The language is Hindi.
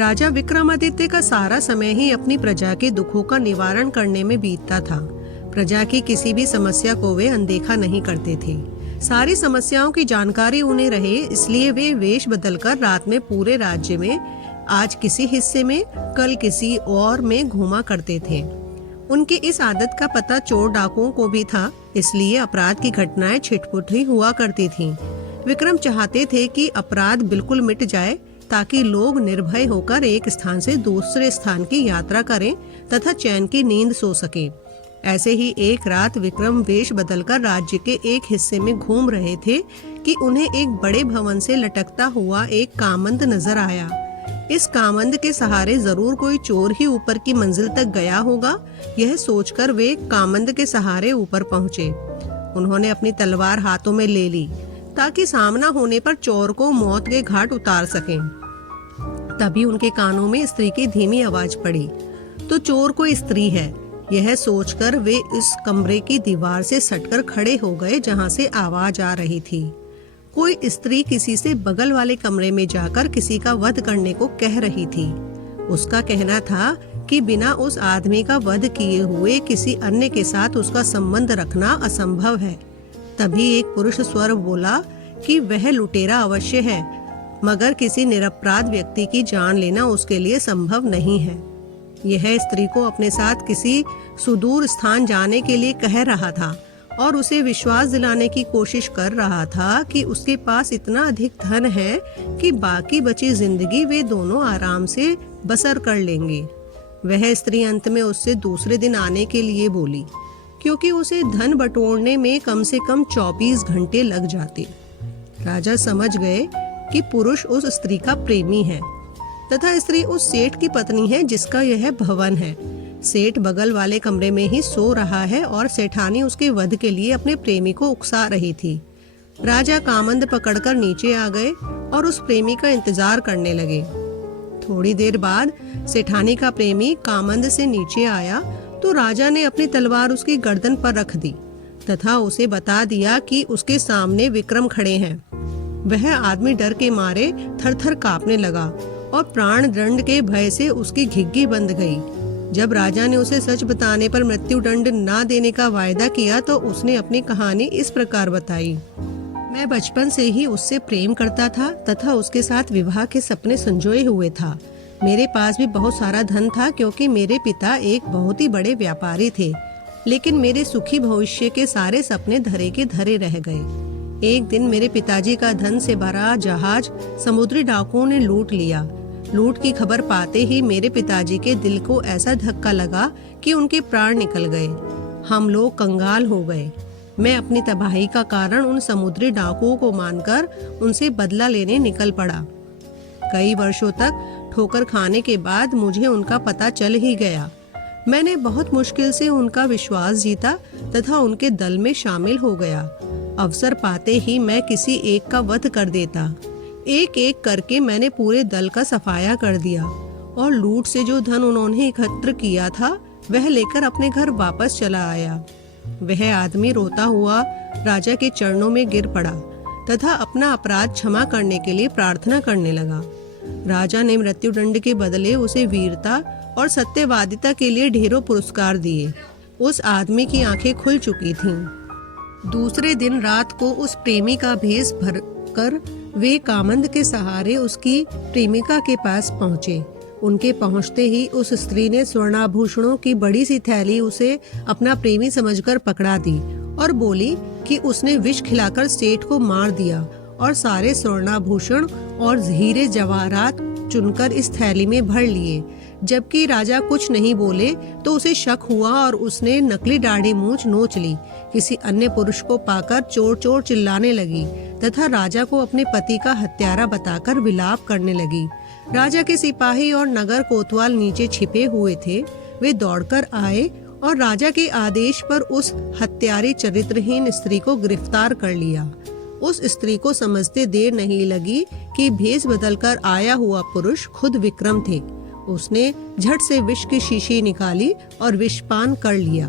राजा विक्रमादित्य का सारा समय ही अपनी प्रजा के दुखों का निवारण करने में बीतता था। प्रजा की किसी भी समस्या को वे अनदेखा नहीं करते थे। सारी समस्याओं की जानकारी उन्हें रहे, इसलिए वे वेश बदलकर रात में पूरे राज्य में आज किसी हिस्से में कल किसी और में घूमा करते थे। उनकी इस आदत का पता चोर डाकुओं को भी था, इसलिए अपराध की घटनाएं छिटपुट ही हुआ करती थीं। विक्रम चाहते थे कि अपराध बिल्कुल मिट जाए ताकि लोग निर्भय होकर एक स्थान से दूसरे स्थान की यात्रा करें तथा चैन की नींद सो सकें। ऐसे ही एक रात विक्रम वेश बदलकर राज्य के एक हिस्से में घूम रहे थे कि उन्हें एक बड़े भवन से लटकता हुआ एक कामंद नजर आया। इस कामंद के सहारे जरूर कोई चोर ही ऊपर की मंजिल तक गया होगा। यह सोचकर वे कामंद के सहारे ऊपर पहुंचे। उन्होंने अपनी तलवार हाथों में ले ली ताकि सामना होने पर चोर को मौत के घाट उतार सकें। तभी उनके कानों में स्त्री की धीमी आवाज पड़ी, तो चोर कोई स्त्री है। यह सोचकर वे इस कमरे की दीवार से सटकर खड़े हो गए जहां से आवाज आ रही थी। कोई स्त्री किसी से बगल वाले कमरे में जाकर किसी का वध करने को कह रही थी। उसका कहना था कि बिना उस आदमी का वध किए हुए किसी अन्य के साथ उसका संबंध रखना असंभव है। तभी एक पुरुष स्वर बोला कि वह लुटेरा अवश्य है, मगर किसी निरपराध व्यक्ति की जान लेना उसके लिए संभव नहीं है। यह स्त्री को अपने साथ किसी सुदूर स्थान जाने के लिए कह रहा था और उसे विश्वास दिलाने की कोशिश कर रहा था कि उसके पास इतना अधिक धन है कि बाकी बची जिंदगी वे दोनों आराम से बसर कर लेंगे। वह स्त्री अंत में उससे दूसरे दिन आने के लिए बोली, क्योंकि उसे धन बटोरने में कम से कम 24 घंटे लग जाते। राजा समझ गए कि पुरुष उस स्त्री का प्रेमी है तथा स्त्री उस सेठ की पत्नी है जिसका यह भवन है। सेठ बगल वाले कमरे में ही सो रहा है और सेठानी उसके वध के लिए अपने प्रेमी को उकसा रही थी। राजा कामंद पकड़कर नीचे आ गए और उस प्रेमी का इंतजार करने लगे। थोड़ी देर बाद सेठानी का प्रेमी कामंद से नीचे आया तो राजा ने अपनी तलवार उसकी गर्दन पर रख दी तथा उसे बता दिया कि उसके सामने विक्रम खड़े हैं। वह आदमी डर के मारे थर-थर कांपने लगा और प्राण दंड के भय से उसकी घिग्गी बंध गई। जब राजा ने उसे सच बताने पर मृत्यु दंड ना देने का वायदा किया तो उसने अपनी कहानी इस प्रकार बताई। मैं बचपन से ही उससे प्रेम करता था तथा उसके साथ विवाह के सपने संजोए हुए था। मेरे पास भी बहुत सारा धन था क्योंकि मेरे पिता एक बहुत ही बड़े व्यापारी थे, लेकिन मेरे सुखी भविष्य के सारे सपने धरे के धरे रह गए। एक दिन मेरे पिताजी का धन से भरा जहाज समुद्री डाकुओं ने लूट लिया। लूट की खबर पाते ही मेरे पिताजी के दिल को ऐसा धक्का लगा कि उनके प्राण निकल गए। हम लोग कंगाल हो गए। मैं अपनी तबाही का कारण उन समुद्री डाकुओं को मानकर उनसे बदला लेने निकल पड़ा। कई वर्षों तक ठोकर खाने के बाद मुझे उनका पता चल ही गया। मैंने बहुत मुश्किल से उनका विश्वास जीता तथा उनके दल में शामिल हो गया। अवसर पाते ही मैं किसी एक का वध कर देता। एक एक करके मैंने पूरे दल का सफाया कर दिया और लूट से जो धन उन्होंने एकत्र किया था वह लेकर अपने घर वापस चला आया। वह आदमी रोता हुआ राजा के चरणों में गिर पड़ा तथा अपना अपराध क्षमा करने के लिए प्रार्थना करने लगा। राजा ने मृत्युदंड के बदले उसे वीरता और सत्यवादिता के लिए ढेरों पुरस्कार दिए। उस आदमी की आंखें खुल चुकी थीं। दूसरे दिन रात को उस प्रेमी का भेष भरकर वे कामंद के सहारे उसकी प्रेमिका के पास पहुंचे। उनके पहुंचते ही उस स्त्री ने स्वर्णाभूषणों की बड़ी सी थैली उसे अपना प्रेमी समझकर पकड़ा दी और बोली कि उसने विष खिलाकर सेठ को मार दिया और सारे स्वर्णाभूषण और हीरे जवाहरात चुनकर इस थैली में भर लिए। जबकि राजा कुछ नहीं बोले तो उसे शक हुआ और उसने नकली दाढ़ी मूंछ नोच ली। किसी अन्य पुरुष को पाकर चोर चोर चिल्लाने लगी तथा राजा को अपने पति का हत्यारा बताकर विलाप करने लगी। राजा के सिपाही और नगर कोतवाल नीचे छिपे हुए थे। वे दौड़कर आए और राजा के आदेश पर उस हत्यारी चरित्रहीन स्त्री को गिरफ्तार कर लिया। उस स्त्री को समझते देर नहीं लगी कि भेष बदलकर आया हुआ पुरुष खुद विक्रम थे। उसने झट से विष की शीशी निकाली और विषपान कर लिया।